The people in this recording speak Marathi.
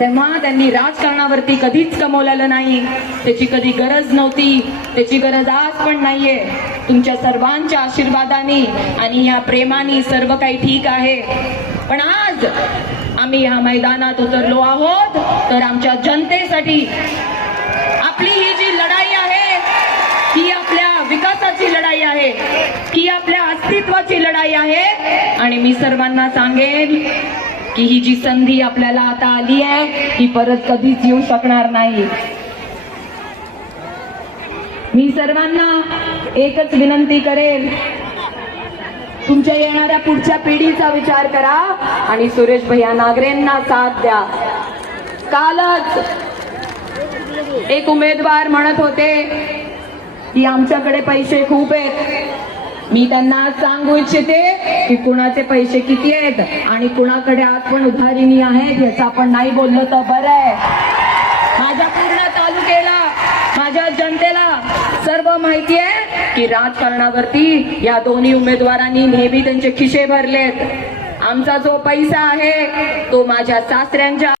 तेव्हा त्यांनी राजकारणावरती कधीच कमवलेलं नाही. त्याची कधी गरज नव्हती. त्याची गरज आज पण नाहीये. तुमच्या सर्वांच्या आशीर्वादाने आणि या प्रेमाने सर्व काही ठीक आहे. पण आज आम्ही या मैदानात उतरलो आहोत. तर आमच्या जनतेसाठी आपली ही जी लढाई आहे ही आपल्या विकासाची लढाई आहे ही आपल्या अस्तित्वाची लढाई आहे. आणि मी सर्वांना सांगेन की ही जी संधी आपल्याला आता आली आहे ही परत कधीच येऊ शकणार नाही. मी सर्वांना एकच विनंती करेल. तुमच्या येणाऱ्या पुढच्या पिढीचा विचार करा आणि सुरेश भैया नागरेंना साथ द्या. कालच एक उमेदवार म्हणत होते की आमच्याकडे पैसे खूप आहेत. मी त्यांना आज सांगू इच्छिते की कुणाचे पैसे किती आहेत आणि कुणाकडे आज पण उधारिणी आहेत याचं आपण नाही बोललो तर बरं आहे. माझ्या पूर्ण तालुक्याला माझ्या जनतेला सर्व माहिती आहे की राजकारणावरती या दोन्ही उमेदवारांनी नेहमी त्यांचे खिशे भरलेत. आमचा जो पैसा आहे तो माझ्या सासऱ्यांच्या